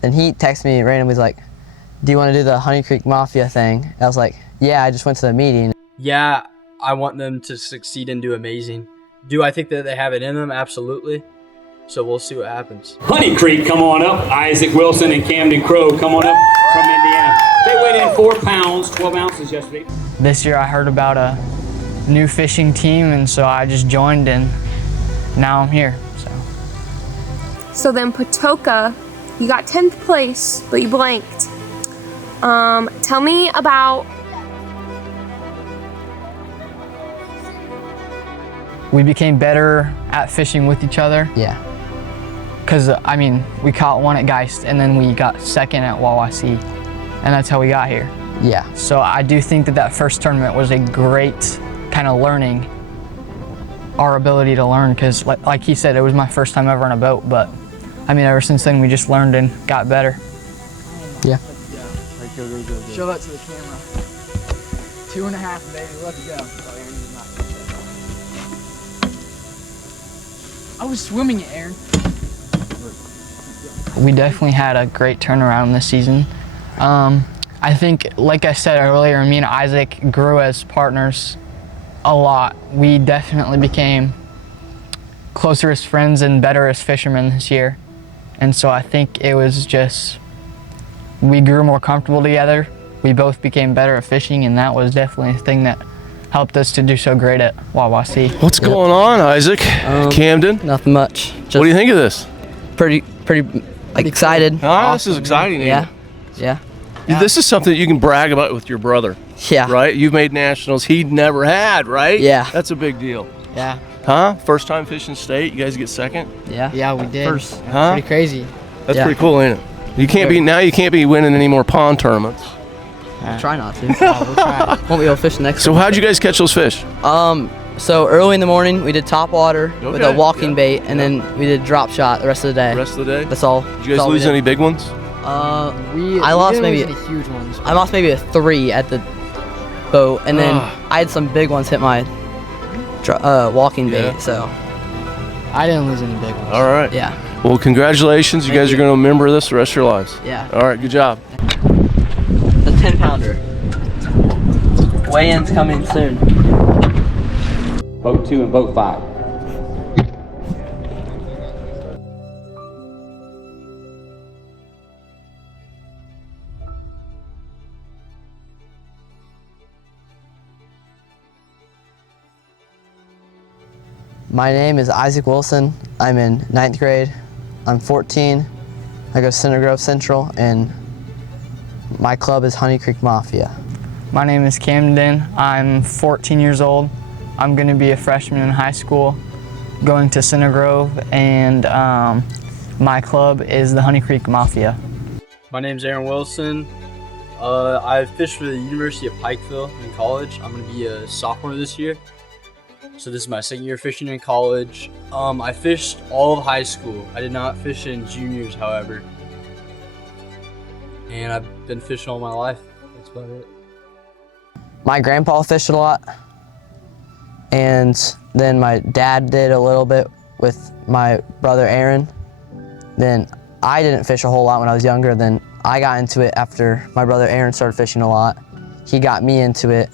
Then he texted me randomly, he's like, do you want to do the Honey Creek Mafia thing? I was like, yeah, I just went to the meeting. Yeah, I want them to succeed and do amazing. Do I think that they have it in them? Absolutely. So we'll see what happens. Honey Creek, come on up. Isaac Wilson and Camden Crowe, come on up from Indiana. They weighed in 4 pounds, 12 ounces yesterday. This year I heard about a new fishing team, and so I just joined, and now I'm here. So then Patoka, you got 10th place, but you blanked. Tell me about... We became better at fishing with each other. Yeah. Because, I mean, we caught one at Geist, and then we got second at Wawasee, and that's how we got here. Yeah. So I do think that that first tournament was a great kind of learning, our ability to learn, because like he said, it was my first time ever on a boat, but I mean, ever since then, we just learned and got better. Yeah. Show that to the camera. 2.5, baby, let's go. I was swimming it, Aaron. We definitely had a great turnaround this season. I think, like I said earlier, me and Isaac grew as partners a lot. We definitely became closer as friends and better as fishermen this year. And so I think it was just, we grew more comfortable together. We both became better at fishing, and that was definitely a thing that helped us to do so great at Wawasee. What's going on, Isaac? Camden? Nothing much. Just What do you think of this? pretty excited. This is exciting. Yeah. Yeah. This is something that you can brag about with your brother, Yeah. right? You've made nationals. He never had, right? Yeah. That's a big deal. Yeah. Huh? First time fishing state. You guys get second? Yeah. Yeah, we did. First. Huh? Pretty crazy. That's Yeah. pretty cool, ain't it? You can't be winning any more pond tournaments. Try not to. We'll try. Won't be able to fish next So time. how'd you guys catch those fish? So early in the morning, we did top water with a Okay, walking yeah, bait, and then we did drop shot the rest of the day. The rest of the day? That's all. Did you guys lose any big ones? I lost maybe huge ones. I lost maybe a 3 at the boat, and then I had some big ones hit my walking Yeah. bait. So I didn't lose any big ones. All right. yeah, Well, congratulations. You guys are going to remember this the rest of your lives. yeah. All right. Good job. The 10-pounder. Weigh-in's coming soon. Boat 2 and boat 5. My name is Isaac Wilson. I'm in 9th grade. I'm 14. I go to Center Grove Central, and my club is Honey Creek Mafia. My name is Camden. I'm 14 years old. I'm going to be a freshman in high school, going to Center Grove, and my club is the Honey Creek Mafia. My name's Aaron Wilson. I fished for the University of Pikeville in college. I'm going to be a sophomore this year. So this is my second year fishing in college. I fished all of high school. I did not fish in juniors, however. And I've been fishing all my life. That's about it. My grandpa fished a lot, and then my dad did a little bit with my brother Aaron. Then I didn't fish a whole lot when I was younger. Then I got into it after my brother Aaron started fishing a lot. He got me into it,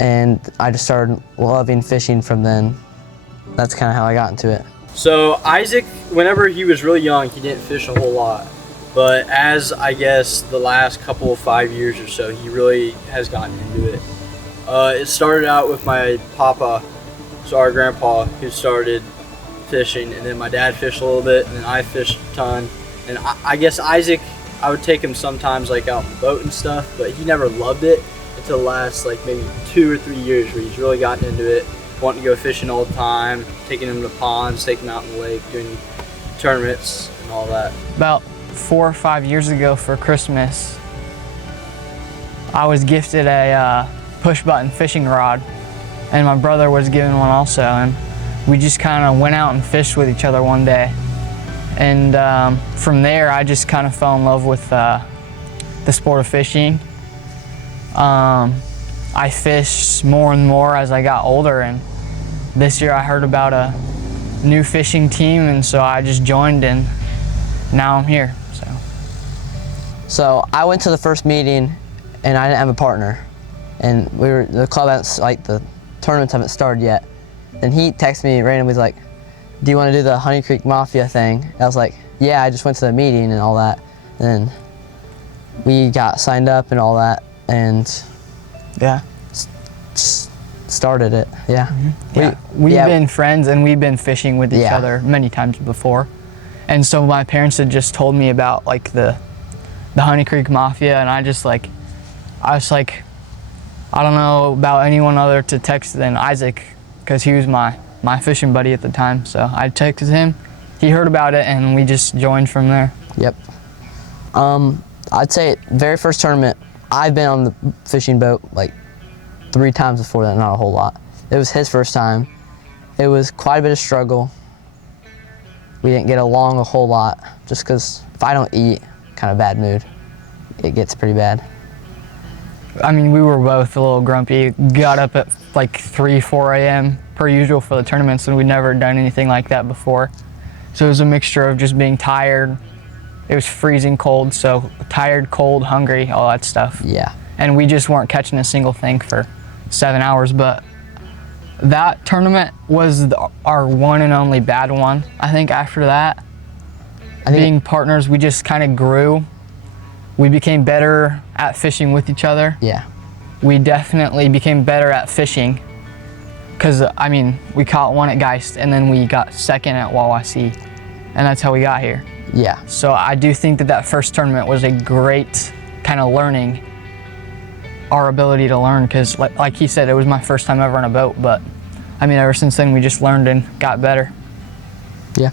and I just started loving fishing from then. That's kind of how I got into it. So Isaac, whenever he was really young, he didn't fish a whole lot. But as I guess the last couple of 5 years or so, he really has gotten into it. It started out with my papa, so our grandpa, who started fishing, and then my dad fished a little bit, and then I fished a ton. And I guess Isaac, I would take him sometimes like out on the boat and stuff, but he never loved it until the last like maybe 2 or 3 years where he's really gotten into it, wanting to go fishing all the time, taking him to ponds, taking him out in the lake, doing tournaments and all that. About 4 or 5 years ago for Christmas, I was gifted a push-button fishing rod, and my brother was given one also, and we just kind of went out and fished with each other one day. And from there, I just kind of fell in love with the sport of fishing. I fished more and more as I got older, and this year I heard about a new fishing team, and so I just joined, and now I'm here. So I went to the first meeting, and I didn't have a partner, and the club hasn't, like, the tournaments haven't started yet. And he texted me randomly, he's like, "Do you want to do the Honey Creek Mafia thing?" And I was like, "Yeah, I just went to the meeting and all that." And then we got signed up and all that, and Yeah. just started it. Yeah. Yeah. We've been friends and we've been fishing with each other many times before. And so my parents had just told me about like the Honey Creek Mafia, and I was like, I don't know about anyone other to text than Isaac, because he was my fishing buddy at the time. So I texted him, he heard about it, and we just joined from there. Yep. I'd say very first tournament, I've been on the fishing boat like 3 times before that, not a whole lot. It was his first time. It was quite a bit of struggle. We didn't get along a whole lot, just because if I don't eat, kind of bad mood, it gets pretty bad. I mean, we were both a little grumpy. Got up at like 3, 4 a.m. per usual for the tournaments, and we'd never done anything like that before. So it was a mixture of just being tired. It was freezing cold, so tired, cold, hungry, all that stuff. Yeah. And we just weren't catching a single thing for 7 hours. But that tournament was our one and only bad one. I think after that, being partners, we just kind of grew. We became better at fishing with each other. Yeah. We definitely became better at fishing, because I mean, we caught one at Geist and then we got second at YYC, and that's how we got here. Yeah. So I do think that first tournament was a great kind of learning, our ability to learn, because like he said, it was my first time ever on a boat, but I mean, ever since then we just learned and got better. Yeah.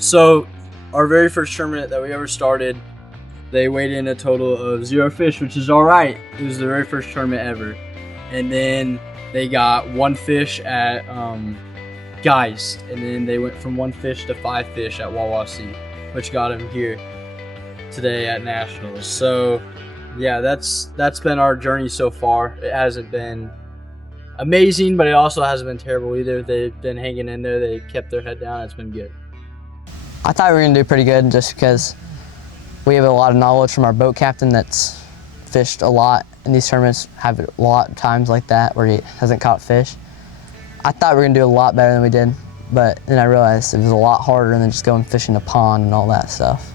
So our very first tournament that we ever started, they weighed in a total of 0 fish, which is all right. It was the very first tournament ever. And then they got 1 fish at Geist, and then they went from 1 fish to 5 fish at Wawasi, which got them here today at Nationals. So yeah, that's been our journey so far. It hasn't been amazing, but it also hasn't been terrible either. They've been hanging in there. They kept their head down. It's been good. I thought we were gonna do pretty good, just because we have a lot of knowledge from our boat captain that's fished a lot in these tournaments, have a lot of times like that where he hasn't caught fish. I thought we were gonna do a lot better than we did, but then I realized it was a lot harder than just going fishing a pond and all that stuff.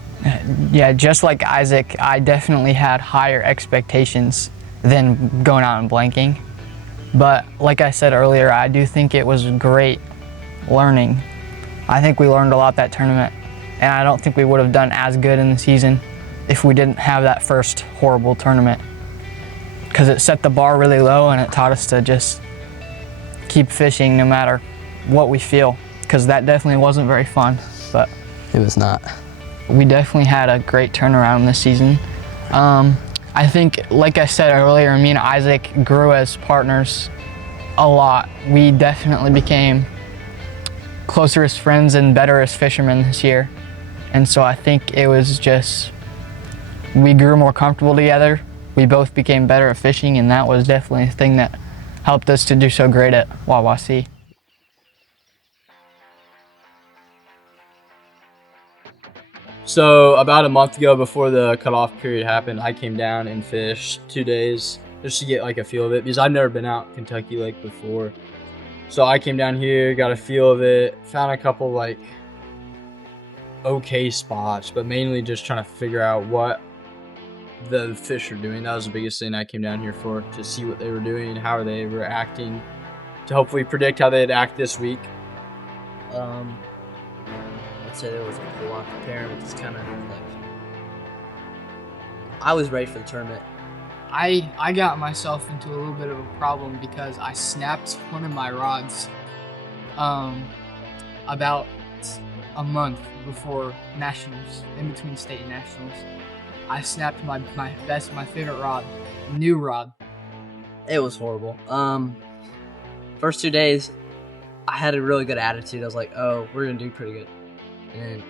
Yeah, just like Isaac, I definitely had higher expectations than going out and blanking. But like I said earlier, I do think it was great learning. I think we learned a lot that tournament, and I don't think we would have done as good in the season if we didn't have that first horrible tournament, because it set the bar really low and it taught us to just keep fishing no matter what we feel, because that definitely wasn't very fun. But It was not. we definitely had a great turnaround this season. I think, like I said earlier, me and Isaac grew as partners a lot. We definitely became closer as friends and better as fishermen this year. And so I think it was just, we grew more comfortable together. We both became better at fishing, and that was definitely a thing that helped us to do so great at Wawasi. So about a month ago, before the cutoff period happened, I came down and fished 2 days just to get like a feel of it, because I've never been out Kentucky Lake before. So I came down here, got a feel of it, found a couple like okay spots, but mainly just trying to figure out what the fish are doing. That was the biggest thing I came down here for, to see what they were doing, how they were acting, to hopefully predict how they'd act this week. I'd say there was a whole lot preparing, which is kind of like, I was ready for the tournament. I got myself into a little bit of a problem because I snapped one of my rods about a month before nationals, in between state and nationals. I snapped my favorite rod, new rod. It was horrible. First 2 days, I had a really good attitude. I was like, oh, we're gonna do pretty good. And then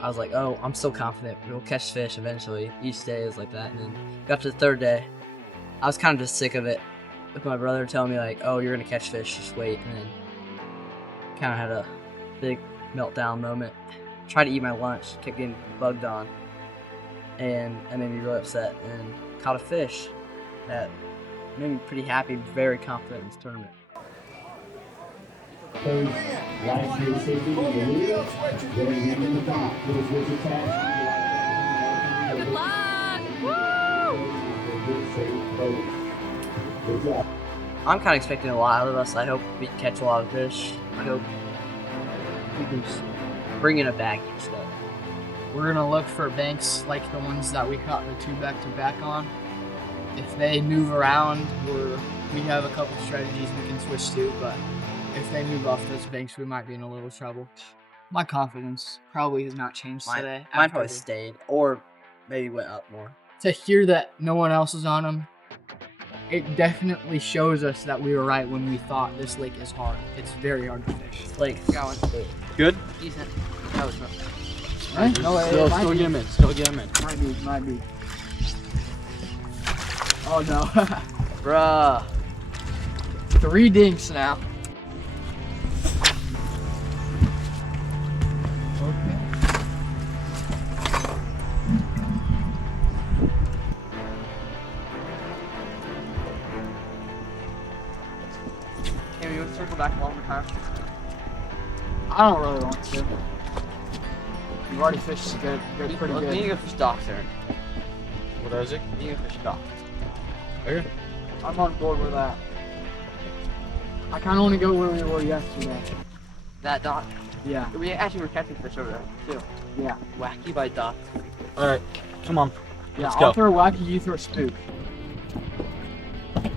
I was like, oh, I'm still confident. We'll catch fish eventually. Each day is like that. And then got to the 3rd day, I was kind of just sick of it. With my brother telling me like, oh, you're gonna catch fish, just wait. And then kind of had a big meltdown moment. tried to eat my lunch, kept getting bugged on, and that made me really upset. And caught a fish that made me pretty happy, very confident in this tournament. Good luck! I'm kind of expecting a lot out of us. I hope we catch a lot of fish. I hope we can just bring in a bag each day. We're gonna look for banks like the ones that we caught the 2 back-to-back on. If they move around, we have a couple strategies we can switch to, but if they move off those banks, we might be in a little trouble. My confidence probably has not changed today. Mine probably stayed, or maybe went up more. To hear that no one else is on them, it definitely shows us that we were right when we thought this lake is hard. It's very hard to fish. Like, Good? decent. That was rough. No, Still get him in. Still get him in. Might be. Oh no. Bruh. 3 dinks now. Can we circle back one more time? I don't really want to. You've already fished pretty We need good. to go fish docks, Aaron. What is it? We need to fish docks. Okay. I'm on board with that. I kind of want to go where we were yesterday. That dock. Yeah. We actually were catching fish over there, too. Yeah. Wacky by dock. All right. Come on. Yeah, Let's I'll go. throw wacky, you throw spook. This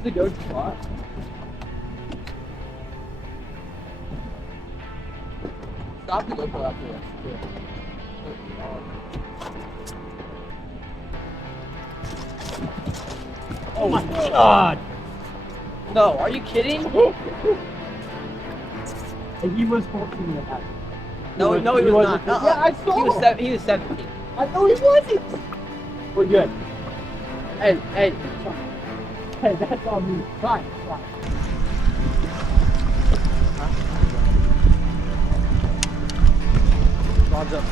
is a good spot. Stop the GoPro after this. Oh my God! No, are you kidding? He was 14 at that. No, he was not. Yeah, I saw He was, him. he was 17. I thought he wasn't. We're good. Hey, hey, that's on me. Fine. Rod's up.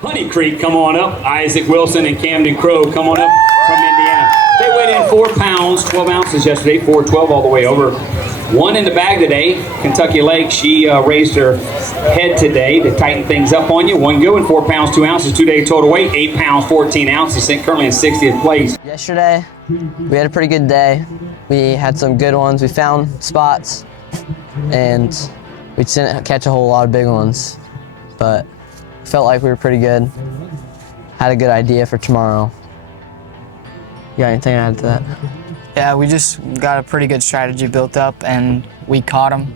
Honey Creek, come on up. Isaac Wilson and Camden Crowe, come on up from Indiana. They weighed in 4 pounds, 12 ounces yesterday, 412 all the way over. 1 in the bag today. Kentucky Lake, she raised her head today to tighten things up on you. 1 going, 4 pounds, 2 ounces, 2-day total weight, 8 pounds, 14 ounces, currently in 60th place. Yesterday, we had a pretty good day. We had some good ones. We found spots, and we just didn't catch a whole lot of big ones, but felt like we were pretty good. Had a good idea for tomorrow. You got anything to add to that? Yeah, we just got a pretty good strategy built up, and we caught him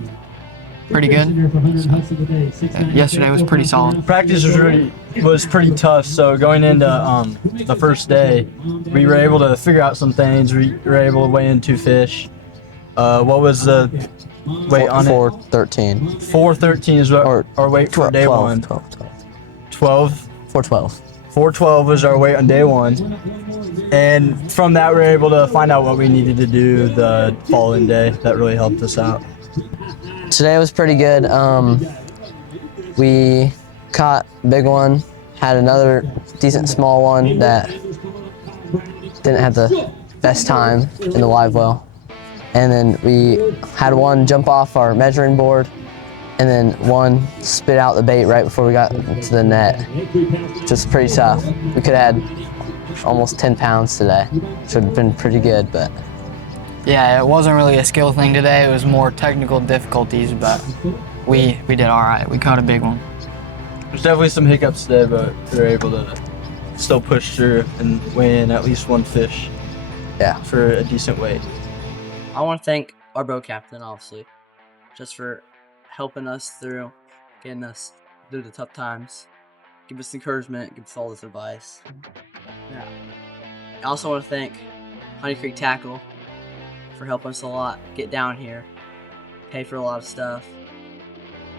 pretty good. Yesterday was pretty solid. Practice was pretty tough. So going into the first day, we were able to figure out some things. We were able to weigh in 2 fish. What was the weight on it? 413. 413 is what our weight for day 1. 12. 412. 412 was our weight on day 1. And from that, we were able to find out what we needed to do the following day. That really helped us out. Today was pretty good. We caught a big one, had another decent small one that didn't have the best time in the live well. And then we had one jump off our measuring board, and then one spit out the bait right before we got to the net, which was pretty tough. We could have had almost 10 pounds today, which would have been pretty good, but. Yeah, it wasn't really a skill thing today. It was more technical difficulties, but we did all right. We caught a big one. There's definitely some hiccups today, but we were able to still push through and weigh in at least 1 fish. Yeah. For a decent weight. I want to thank our boat captain, obviously, just for helping us through, getting us through the tough times, give us encouragement, give us all this advice. Yeah. I also want to thank Honey Creek Tackle for helping us a lot get down here, pay for a lot of stuff,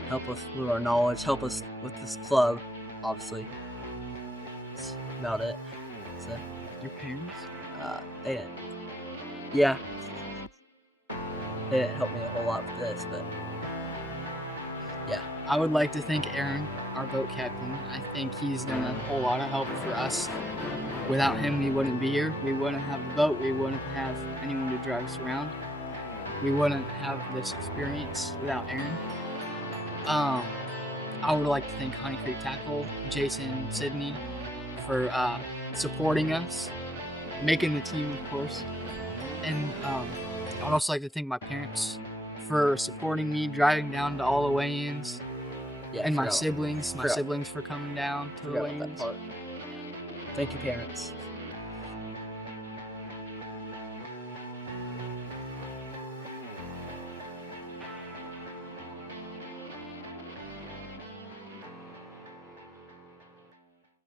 help us with our knowledge, help us with this club, obviously. That's about it. So, Your parents? they didn't. Yeah. They didn't help me a whole lot with this, but yeah. I would like to thank Aaron, our boat captain. I think he's done a whole lot of help for us. Without him, we wouldn't be here. We wouldn't have a boat. We wouldn't have anyone to drive us around. We wouldn't have this experience without Aaron. I would like to thank Honey Creek Tackle, Jason, Sydney, for supporting us, making the team, of course. And I'd also like to thank my parents for supporting me, driving down to all the weigh-ins, Yeah, and my forgot- siblings forgot- for coming down to the forgot about that weigh-ins. part. Thank you, parents.